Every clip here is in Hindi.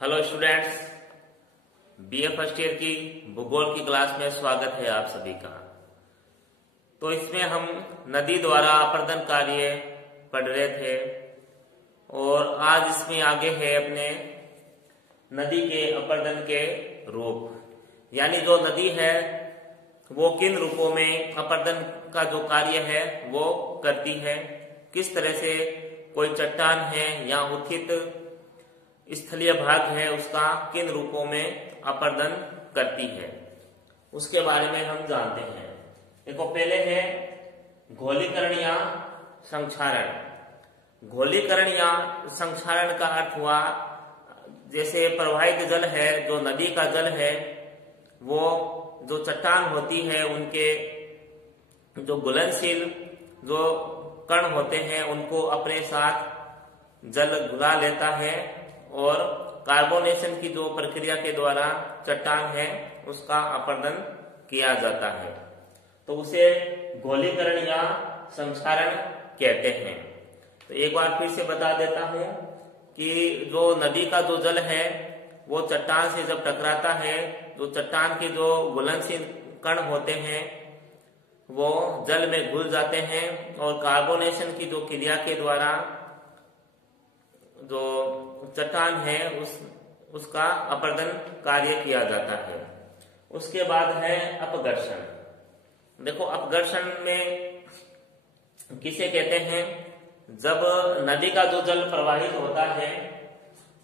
Hello students, BA first year की भूगोल की क्लास में स्वागत है आप सभी का। तो इसमें हम नदी द्वारा अपर्दन कार्य पढ़ रहे थे और आज इसमें आगे है अपने नदी के अपर्दन के रूप, यानी जो नदी है वो किन रूपों में अपर्दन का जो कार्य है वो करती है, किस तरह से कोई चट्टान है या उत्थित स्थलीय भाग है उसका किन रूपों में अपर्दन करती है, उसके बारे में हम जानते हैं। देखो, पहले है घोलीकरण या संक्षारण। घोलीकरण या संक्षारण का अर्थ हुआ जैसे प्रवाहित जल है, जो नदी का जल है, वो जो चट्टान होती है उनके जो घुलनशील जो कण होते हैं उनको अपने साथ जल घुला लेता है और कार्बोनेशन की जो प्रक्रिया के द्वारा चट्टान है उसका अपर्दन किया जाता है, तो उसे घोलीकरण या संक्षारण कहते हैं। तो एक बार फिर से बता देता हूं कि जो नदी का जो जल है वो चट्टान से जब टकराता है, जो चट्टान के जो घुलनशील कण होते हैं वो जल में घुल जाते हैं और कार्बोनेशन की जो क्रिया के द्वारा जो चट्टान है उसका अपर्दन कार्य किया जाता है। उसके बाद है अपघर्षण। देखो, अपघर्षण में किसे कहते हैं? जब नदी का जो जल प्रवाहित होता है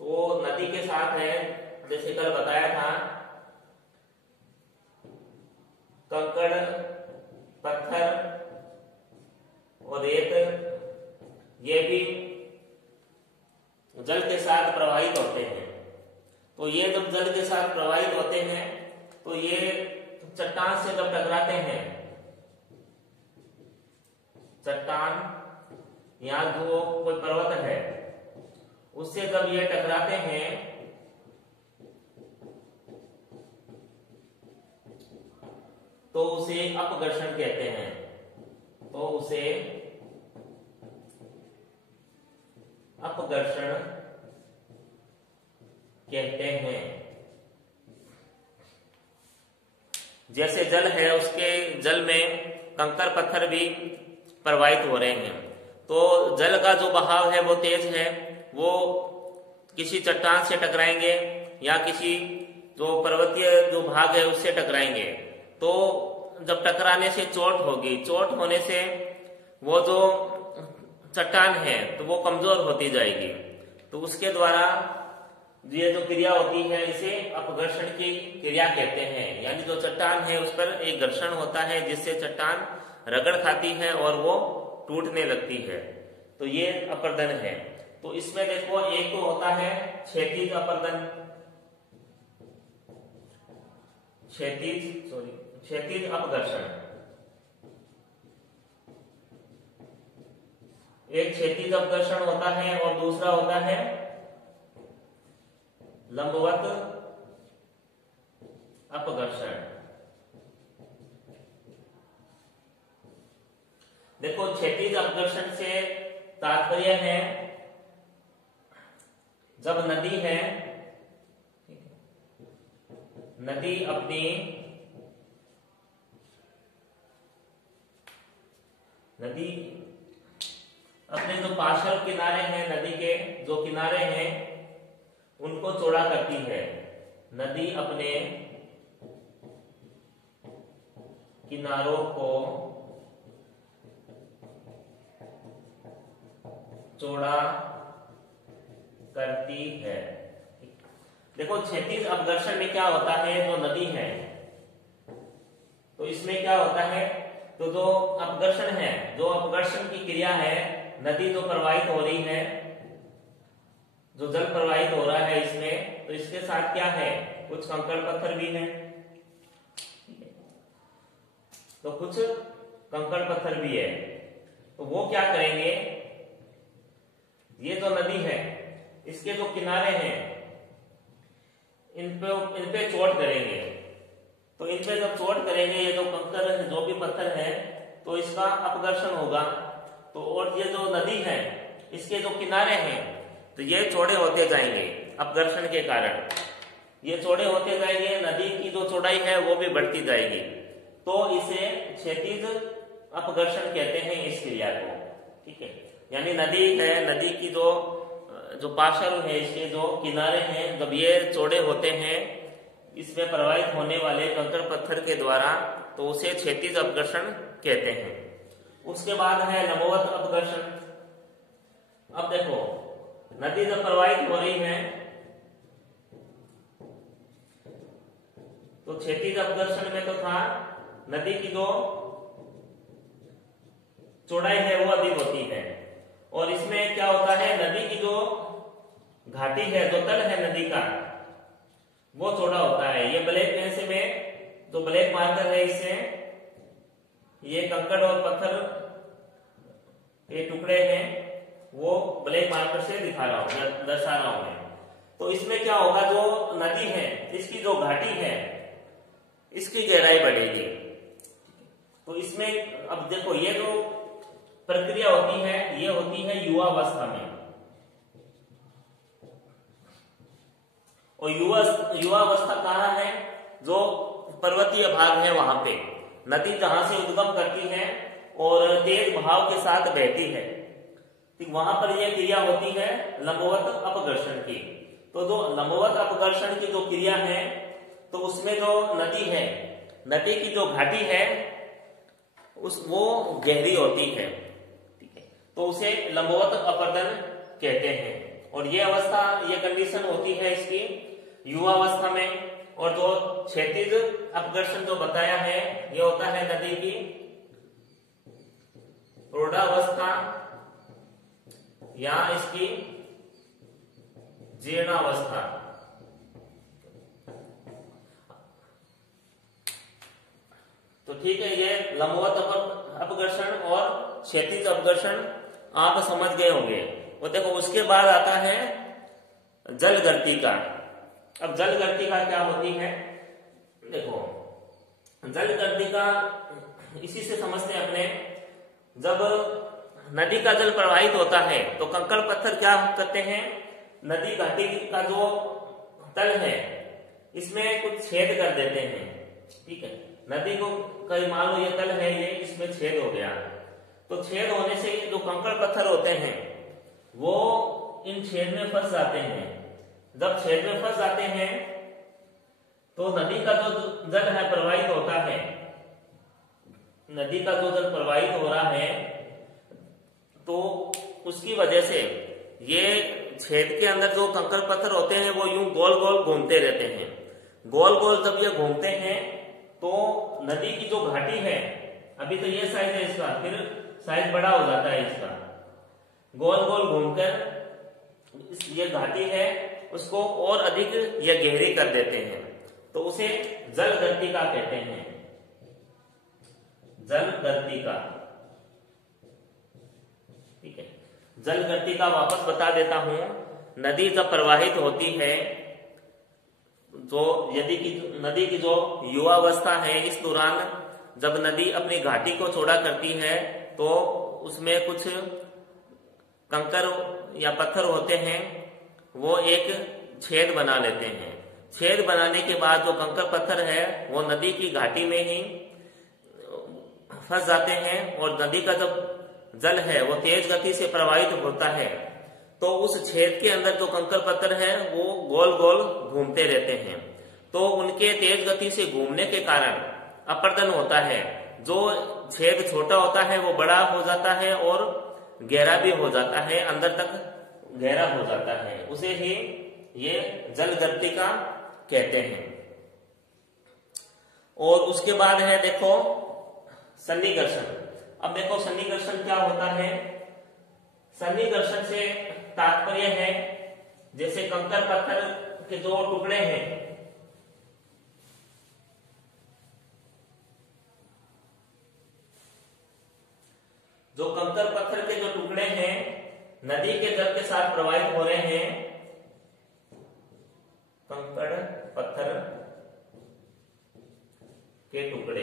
तो नदी के साथ है, जैसे कल बताया था, कंकड़, पत्थर और रेत, ये भी जल के साथ प्रवाहित होते हैं। तो ये जब जल के साथ प्रवाहित होते हैं तो ये चट्टान से जब टकराते हैं, चट्टान या जो कोई पर्वत है उससे जब ये टकराते हैं तो उसे अपघर्षण कहते हैं। तो उसे अपघर्षण कहते हैं। जैसे जल है उसके जल में कंकर पत्थर भी प्रवाहित हो रहे हैं, तो जल का जो बहाव है वो तेज है, वो किसी चट्टान से टकराएंगे या किसी जो पर्वतीय जो भाग है उससे टकराएंगे, तो जब टकराने से चोट होगी, चोट होने से वो जो चट्टान है तो वो कमजोर होती जाएगी। तो उसके द्वारा ये जो क्रिया होती है इसे अपघर्षण की क्रिया कहते हैं, यानी जो चट्टान है उस पर एक घर्षण होता है जिससे चट्टान रगड़ खाती है और वो टूटने लगती है। तो ये अपर्दन है। तो इसमें देखो, एक तो होता है क्षैतिज अपर्दन, क्षैतिज अपघर्षण। एक क्षैतिज अपघर्षण होता है और दूसरा होता है लंबवत अपघर्षण। देखो, क्षैतिज अपघर्षण से तात्पर्य है जब नदी है, नदी अपने जो पार्श्व किनारे हैं, नदी के जो किनारे हैं उनको चौड़ा करती है। नदी अपने किनारों को चौड़ा करती है। देखो, क्षैतिज अपघर्षण में क्या होता है, जो नदी है तो इसमें क्या होता है, तो जो अपघर्षण है, जो अपघर्षण की क्रिया है, नदी जो प्रवाहित हो रही है, जो जल प्रवाहित हो रहा है इसमें, तो इसके साथ क्या है, कुछ कंकड़ पत्थर भी है, तो कुछ कंकड़ पत्थर भी है। तो वो क्या करेंगे, ये जो नदी है इसके जो किनारे हैं इन पे चोट करेंगे। तो इन पे जब चोट करेंगे, ये जो कंकड़ जो भी पत्थर है, तो इसका अपघर्षण होगा। तो और ये जो नदी है इसके जो किनारे हैं तो ये चौड़े होते जाएंगे अपघर्षण के कारण ये चौड़े होते जाएंगे, नदी की जो चौड़ाई है वो भी बढ़ती जाएगी, तो इसे क्षैतिज अपघर्षण कहते हैं इस क्रिया को। ठीक है, यानी नदी है, नदी की जो पार्श्व है, इसके जो किनारे हैं, जब ये चौड़े होते हैं इसमें प्रवाहित होने वाले कंकड़ पत्थर के द्वारा, तो उसे क्षैतिज अपघर्षण कहते हैं। उसके बाद है लंबवत अपघर्षण। अब देखो, नदी जब प्रवाहित हो रही है तो क्षैतिज अपघर्षण में तो था नदी की जो चौड़ाई है वो अधिक होती है, और इसमें क्या होता है, नदी की जो घाटी है, जो तल है नदी का, वो चौड़ा होता है। ये ब्लैक पेन से में जो ब्लैक मार्कर है, इससे ये कंकड़ और पत्थर के टुकड़े हैं वो ब्लैक मार्कर से दिखा रहा हूं, दर्शा रहा हूं मैं। तो इसमें क्या होगा, जो नदी है इसकी जो घाटी है इसकी गहराई बढ़ेगी। तो इसमें अब देखो, ये जो प्रक्रिया होती है ये होती है युवावस्था में, और युवावस्था कहाँ है, जो पर्वतीय भाग है वहां पे नदी जहां से उद्गम करती है और तेज बहाव के साथ बहती है, ठीक वहां पर यह क्रिया होती है लंबवत अपघर्षण की। तो जो लंबवत अपघर्षण की जो क्रिया है, तो उसमें जो नदी है, नदी की जो घाटी है वो गहरी होती है, ठीक है, तो उसे लंबवत अपरदन कहते हैं। और ये अवस्था, ये कंडीशन होती है इसकी युवावस्था में। और जो क्षैतिज अपघर्षण जो बताया है ये होता है नदी की प्रौढ़ावस्था या इसकी जीर्णावस्था। तो ठीक है, ये लंबवत अपघर्षण और क्षैतिज अपघर्षण आप समझ गए होंगे। और देखो, उसके बाद आता है जल गर्तिका। अब जल गर्तिका क्या होती है, देखो जल गर्तिका इसी से समझते हैं अपने। जब नदी का जल प्रवाहित होता है तो कंकड़ पत्थर क्या करते हैं, नदी घाटी का जो तल है इसमें कुछ छेद कर देते हैं। ठीक है, नदी को कहीं मान लो ये तल है, ये इसमें छेद हो गया, तो छेद होने से जो कंकड़ पत्थर होते हैं वो इन छेद में फंस जाते हैं। जब छेद में फंस जाते हैं तो नदी का जो जल है प्रवाहित होता है, नदी का जो जल प्रवाहित हो रहा है, तो उसकी वजह से ये छेद के अंदर जो कंकड़ पत्थर होते हैं वो यूं गोल गोल घूमते रहते हैं। गोल गोल जब ये घूमते हैं तो नदी की जो घाटी है, अभी तो ये साइज है इसका, फिर साइज बड़ा हो जाता है इसका, गोल गोल घूमकर ये घाटी है उसको और अधिक ये गहरी कर देते हैं, तो उसे जल गर्तिका कहते हैं। जल गर्तिका, ठीक है। जल गर्तिका वापस बता देता हूं। नदी जब प्रवाहित होती है, तो नदी की जो युवावस्था है, इस दौरान जब नदी अपनी घाटी को चौड़ा करती है तो उसमें कुछ कंकर या पत्थर होते हैं, वो एक छेद बना लेते हैं। छेद बनाने के बाद जो कंकर पत्थर है वो नदी की घाटी में ही फंस जाते हैं, और नदी का जब जल है वो तेज गति से प्रवाहित होता है, तो उस छेद के अंदर जो कंकर पत्थर है वो गोल गोल घूमते रहते हैं। तो उनके तेज गति से घूमने के कारण अपरदन होता है। जो छेद छोटा होता है वो बड़ा हो जाता है और गहरा भी हो जाता है, अंदर तक गहरा हो जाता है, उसे ही ये जल गर्तिका कहते हैं। और उसके बाद है देखो सन्निकर्षण। अब देखो सन्निकर्षण क्या होता है। सन्निकर्षण से तात्पर्य है, जैसे कंकर पत्थर के जो टुकड़े हैं, जो कंकर पत्थर के जो टुकड़े हैं नदी के जल के साथ प्रवाहित हो रहे हैं, कंकड़ पत्थर के टुकड़े,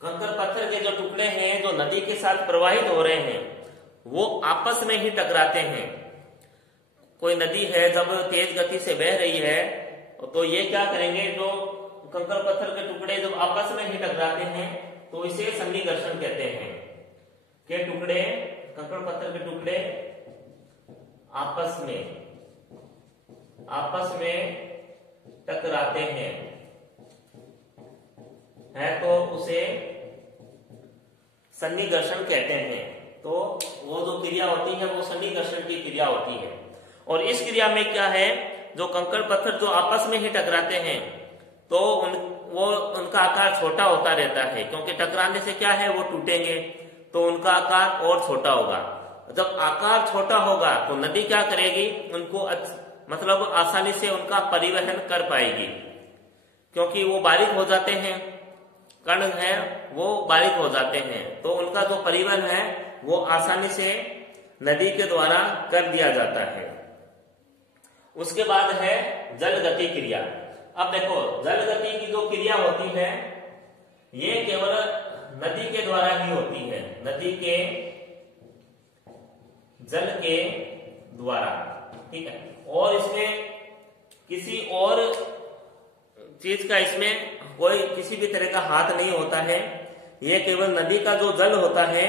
कंकर पत्थर के जो टुकड़े हैं जो नदी के साथ प्रवाहित हो रहे हैं, वो आपस में ही टकराते हैं। कोई नदी है जब तेज गति से बह रही है तो ये क्या करेंगे, जो कंकड़ पत्थर के टुकड़े जब आपस में ही टकराते हैं तो इसे सन्निकर्षण कहते हैं। के टुकड़े, कंकड़ पत्थर के टुकड़े आपस में टकराते हैं तो उसे सन्निकर्षण कहते हैं। तो वो जो क्रिया होती है वो सन्निकर्षण की क्रिया होती है। और इस क्रिया में क्या है, जो कंकड़ पत्थर जो आपस में ही टकराते हैं तो उनका आकार छोटा होता रहता है, क्योंकि टकराने से क्या है वो टूटेंगे तो उनका आकार और छोटा होगा। जब आकार छोटा होगा तो नदी क्या करेगी, उनको मतलब आसानी से उनका परिवहन कर पाएगी, क्योंकि वो बारीक हो जाते हैं, कण है वो बारीक हो जाते हैं, तो उनका जो परिवहन है वो आसानी से नदी के द्वारा कर दिया जाता है। उसके बाद है जल गति क्रिया। अब देखो, जल गति की जो क्रिया होती है ये केवल नदी के द्वारा ही होती है, नदी के जल के द्वारा, ठीक है। और इसमें किसी और चीज का इसमें कोई किसी भी तरह का हाथ नहीं होता है। ये केवल नदी का जो जल होता है,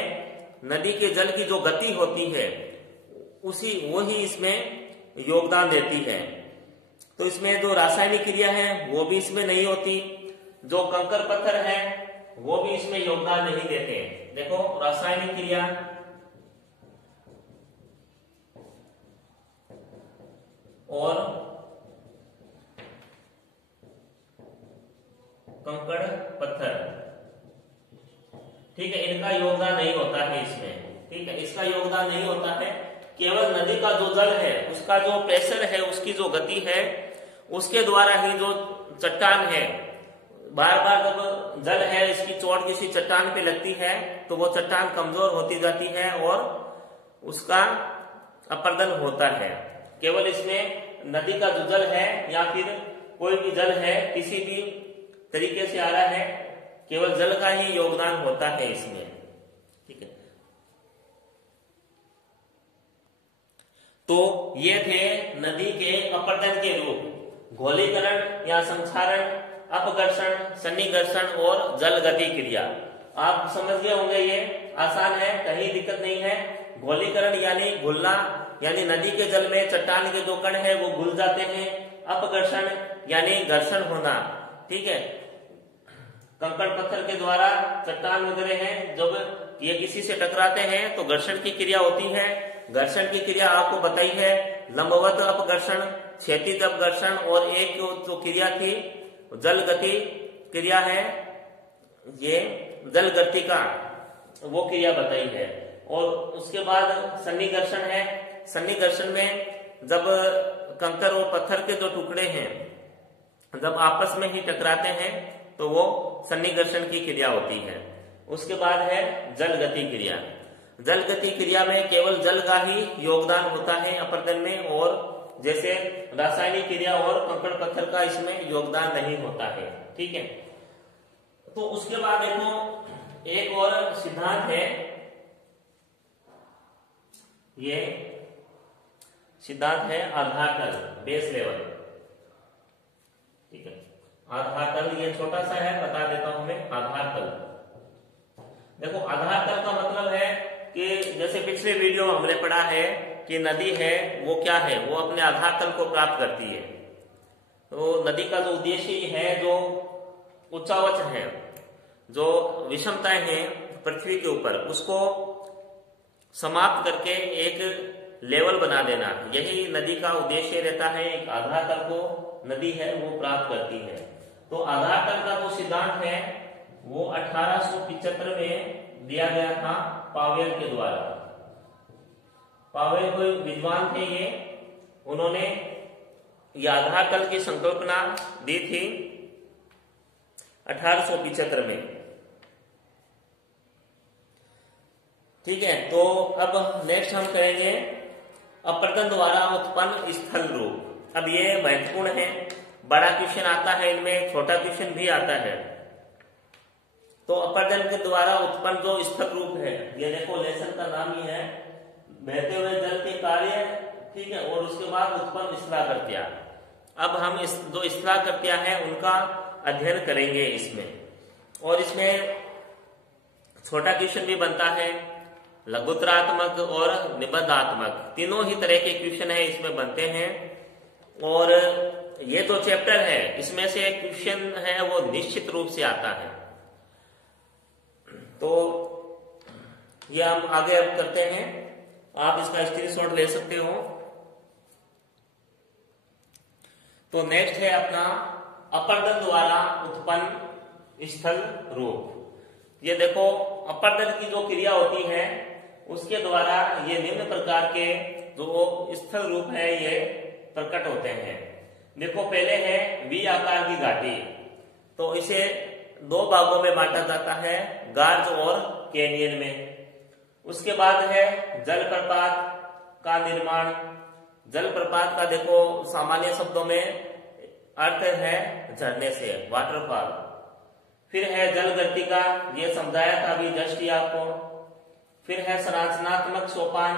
नदी के जल की जो गति होती है वो ही इसमें योगदान देती है। तो इसमें जो रासायनिक क्रिया है वो भी इसमें नहीं होती, जो कंकड़ पत्थर है वो भी इसमें योगदान नहीं देते। देखो, रासायनिक क्रिया और कंकड़ पत्थर, ठीक है, इनका योगदान नहीं होता है इसमें, ठीक है, इसका योगदान नहीं होता है। केवल नदी का जो जल है उसका जो प्रेशर है, उसकी जो गति है, उसके द्वारा ही जो चट्टान है, बार बार जब जल है इसकी चोट किसी चट्टान पे लगती है तो वो चट्टान कमजोर होती जाती है और उसका अपरदन होता है। केवल इसमें नदी का जो जल है या फिर कोई भी जल है किसी भी तरीके से आ रहा है, केवल जल का ही योगदान होता है इसमें, ठीक है। तो ये थे नदी के अपरदन के रूप, गोलीकरण या संक्षारण, अपघर्षण, सन्निकर्षण और जल गति क्रिया। आप समझ गए होंगे, ये आसान है, कहीं दिक्कत नहीं है। गोलीकरण यानी घुलना, यानी नदी के जल में चट्टान के जो कण है वो घुल जाते हैं। अपघर्षण यानी घर्षण होना, ठीक है, कंकड़ पत्थर के द्वारा चट्टान वगैरह हैं जब ये किसी से टकराते हैं तो घर्षण की क्रिया होती है। घर्षण की क्रिया आपको बताई है, लंबवत अपघर्षण, क्षैतिज अपघर्षण, और एक जो क्रिया थी जल गति क्रिया है, ये जल गति का वो क्रिया बताई है। और उसके बाद सन्निकर्षण है। सन्निकर्षण में जब कंकड़ और पत्थर के जो टुकड़े हैं जब आपस में ही टकराते हैं तो वो सन्निकर्षण की क्रिया होती है। उसके बाद है जल गति क्रिया। जल गति क्रिया में केवल जल का ही योगदान होता है अपरदन में, और जैसे रासायनिक क्रिया और कंकड़ पत्थर का इसमें योगदान नहीं होता है, ठीक है। तो उसके बाद देखो एक और सिद्धांत है, ये सिद्धांत है आधार तल, बेस लेवल, ठीक है। आधार तल ये छोटा सा है, बता देता हूं मैं। आधार तल, देखो आधार तल का मतलब है कि जैसे पिछले वीडियो में हमने पढ़ा है कि नदी है वो क्या है, वो अपने आधार तल को प्राप्त करती है। तो नदी का जो उद्देश्य है, जो उच्चावच है, जो विषमताएं हैं पृथ्वी के ऊपर, उसको समाप्त करके एक लेवल बना देना, यही नदी का उद्देश्य रहता है। एक आधार तल को नदी है वो प्राप्त करती है। तो आधार तल का जो सिद्धांत है वो 1875 में दिया गया था पावेल के द्वारा। पावेल कोई विद्वान थे ये, उन्होंने ये आधार तल की संकल्पना दी थी 1875 में, ठीक है। तो अब नेक्स्ट हम करेंगे अपरदन द्वारा उत्पन्न स्थल रूप। अब ये महत्वपूर्ण है, बड़ा क्वेश्चन आता है इनमें, छोटा क्वेश्चन भी आता है। तो अपरदन के द्वारा उत्पन्न जो स्थल रूप है, ये देखो लेसन का नाम ही है बहते हुए जल के कार्य, ठीक है, और उसके बाद उत्पन्न स्थलाकृत्या। अब हम इस जो स्थलाकृत्या है उनका अध्ययन करेंगे इसमें। और इसमें छोटा क्वेश्चन भी बनता है, लघुत्तरात्मक और निबंधात्मक, तीनों ही तरह के क्वेश्चन है इसमें बनते हैं। और ये जो चैप्टर है इसमें से क्वेश्चन है वो निश्चित रूप से आता है। तो ये हम आगे अब करते हैं, आप इसका स्क्रीनशॉट ले सकते हो। तो नेक्स्ट है अपना अपर्दन द्वारा उत्पन्न स्थल रूप। ये देखो, अपर्दन की जो क्रिया होती है उसके द्वारा ये निम्न प्रकार के जो स्थल रूप है ये प्रकट होते हैं। देखो, पहले है वी आकार की घाटी। तो इसे दो भागों में बांटा जाता है, गार्ज और कैनियन में। उसके बाद है जलप्रपात का निर्माण। जलप्रपात का देखो सामान्य शब्दों में अर्थ है झरने से, वाटरफॉल। फिर है जलगर्तिका, ये समझाया था अभी जस्ट ही आपको। फिर है संरचनात्मक सोपान,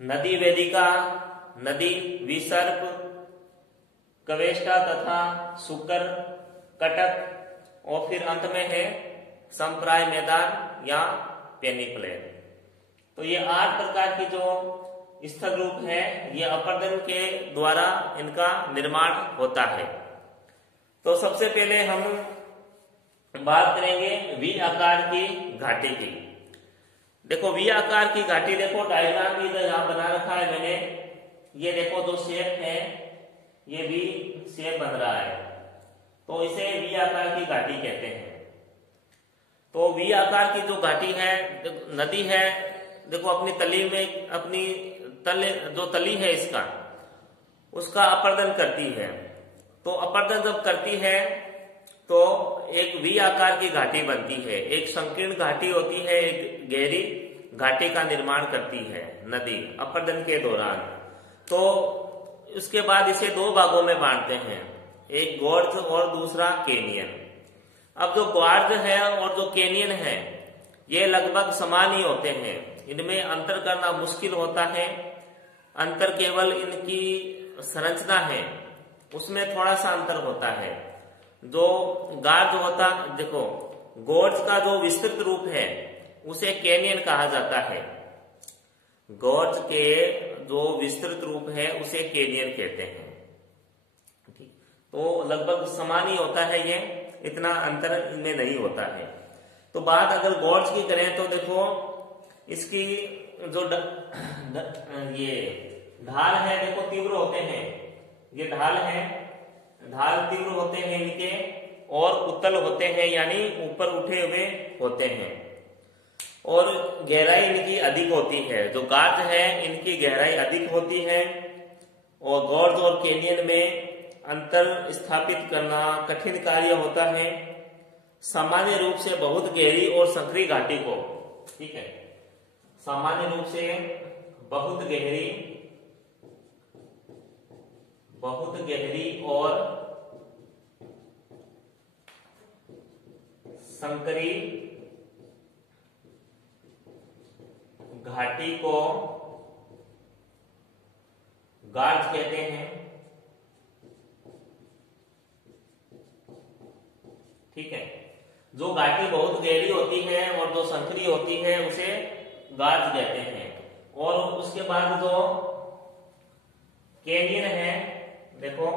नदी वेदिका, नदी विसर्प, कवेष्टा तथा सुकर, कटक, और फिर अंत में है संप्राय मैदान या पेनिप्लेन। तो ये 8 प्रकार की जो स्थल रूप है ये अपर्दन के द्वारा इनका निर्माण होता है। तो सबसे पहले हम बात करेंगे वी आकार की घाटी की। देखो, वी आकार की घाटी, देखो डायग्राम भी यहाँ बना रखा है मैंने। ये देखो जो शेप है ये वी शेप बन रहा है, तो इसे वी आकार की घाटी कहते हैं। तो वी आकार की जो घाटी है, नदी है, देखो अपनी तली में, अपनी जो तली है इसका, उसका अपर्दन करती है। तो अपर्दन जब करती है तो एक वी आकार की घाटी बनती है। एक संकीर्ण घाटी होती है, एक गहरी घाटी का निर्माण करती है नदी अपर्दन के दौरान। तो उसके बाद इसे दो भागों में बांटते हैं, एक गॉर्ज और दूसरा कैनियन। अब जो गॉर्ज है और जो कैनियन है ये लगभग समान ही होते हैं, इनमें अंतर करना मुश्किल होता है। अंतर केवल इनकी संरचना है उसमें थोड़ा सा अंतर होता है। जो गॉर्ज होता, देखो गॉर्ज का जो विस्तृत रूप है उसे कैनियन कहा जाता है। गॉर्ज के जो विस्तृत रूप है उसे कैनियन कहते हैं। ठीक, तो लगभग समान ही होता है, ये इतना अंतर इनमें नहीं होता है। तो बात अगर गॉर्ज की करें तो देखो इसकी जो ये ढाल है देखो तीव्र होते हैं, ये ढाल है, ढाल तीव्र होते हैं इनके, और उत्तल होते हैं यानी ऊपर उठे हुए होते हैं, और गहराई इनकी अधिक होती है। जो गार्ज है इनकी गहराई अधिक होती है, और गॉर्ज और कैनियन में अंतर स्थापित करना कठिन कार्य होता है। सामान्य रूप से बहुत गहरी और संकरी घाटी को, ठीक है, सामान्य रूप से बहुत गहरी और संकरी घाटी को गार्ज कहते हैं। ठीक है, जो घाटी बहुत गहरी होती है और जो संकरी होती है उसे गार्ज कहते हैं। और उसके बाद जो कैनियन है देखो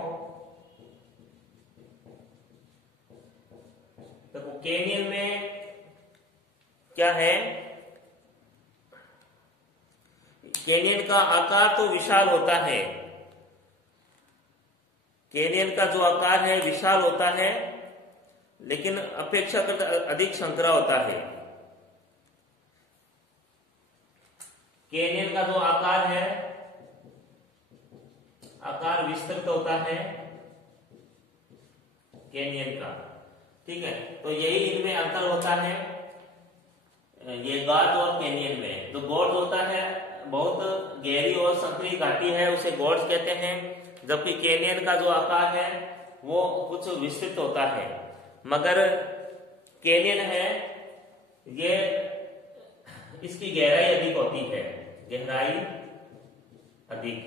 कैनियन में क्या है, कैनियन का आकार तो विशाल होता है, कैनियन का जो आकार है विशाल होता है, लेकिन अपेक्षाकृत अधिक संकरा होता है। कैनियन का जो आकार है, आकार विस्तृत होता है कैनियन का। ठीक है, तो यही इनमें अंतर होता है, ये गॉर्ज और कैनियन में। जो गॉर्ज होता है बहुत गहरी और संकरी घाटी है उसे गॉर्ज कहते हैं, जबकि कैनियन का जो आकार है वो कुछ विस्तृत होता है। मगर कैनियन है ये इसकी गहराई अधिक होती है, गहराई अधिक,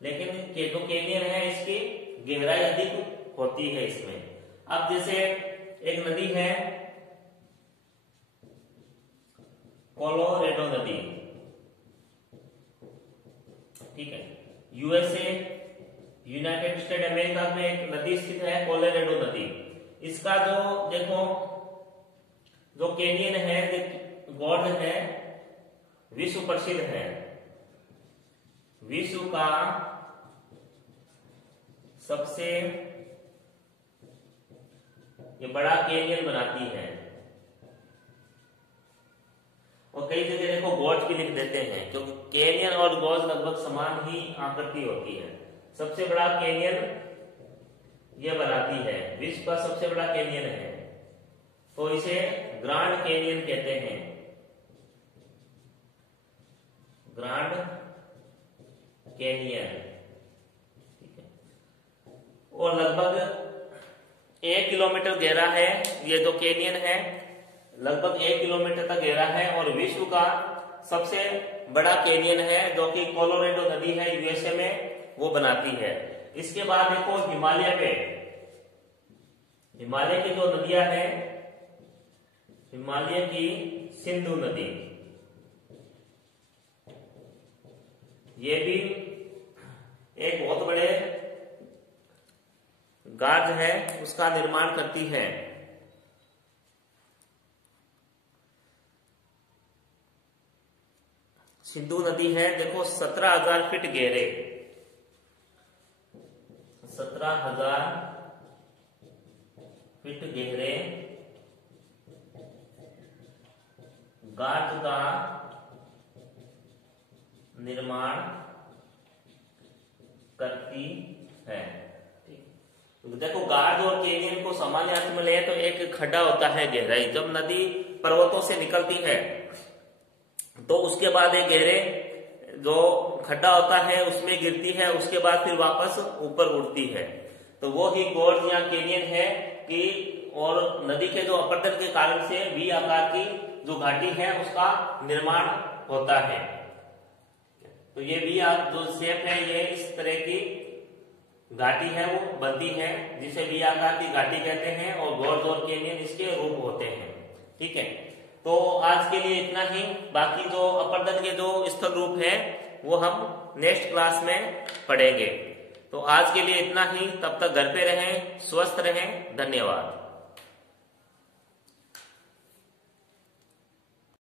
लेकिन के जो कैनियन है इसकी गहराई अधिक होती है इसमें। अब जैसे एक नदी है कोलोरेडो नदी, ठीक है, यूएसए यूनाइटेड स्टेट अमेरिका में एक नदी स्थित है कोलोरेडो नदी। इसका जो देखो जो कैनियन है, गॉर्ज है, विश्व प्रसिद्ध है, विश्व का सबसे ये बड़ा कैनियन बनाती है। और कई जगह देखो गॉर्ज भी लिख देते हैं, क्योंकि कैनियन और गॉर्ज लगभग समान ही आकृति होती है। सबसे बड़ा कैनियन ये बनाती है, विश्व का सबसे बड़ा कैनियन है, तो इसे ग्रांड कैनियन कहते हैं, ग्रांड कैनियन, ठीक है। और लगभग 1 किलोमीटर गहरा है ये जो कैनियन है, लगभग 1 किलोमीटर तक गहरा है और विश्व का सबसे बड़ा कैनियन है जो कि कोलोरेडो नदी है यूएसए में, वो बनाती है। इसके बाद देखो हिमालय पे, हिमालय की जो नदियां हैं, हिमालय की सिंधु नदी, ये भी एक बहुत बड़े गार्ज है उसका निर्माण करती है। सिंधु नदी है देखो 17,000 फीट गहरे, 17,000 फीट गहरे गार्ज का निर्माण करती है। तो देखो गार्ज और कैनियन को सामान्य अर्थ में ले तो एक खड्डा होता है गहराई, जब नदी पर्वतों से निकलती है तो उसके बाद एक गहरे जो खड्डा होता है उसमें गिरती है, उसके बाद फिर वापस ऊपर उड़ती है, तो वो ही गोर्ज या कैनियन है कि और नदी के जो अपरदन के कारण से वी आकार की जो घाटी है उसका निर्माण होता है। तो ये वी जो शेप है ये इस तरह की घाटी है वो बनती है जिसे वी आकार की घाटी कहते हैं, और गोर्ज और कैनियन इसके रूप होते हैं। ठीक है, तो आज के लिए इतना ही, बाकी जो अपरदन के जो स्थल रूप है वो हम नेक्स्ट क्लास में पढ़ेंगे। तो आज के लिए इतना ही, तब तक घर पे रहें, स्वस्थ रहें, धन्यवाद।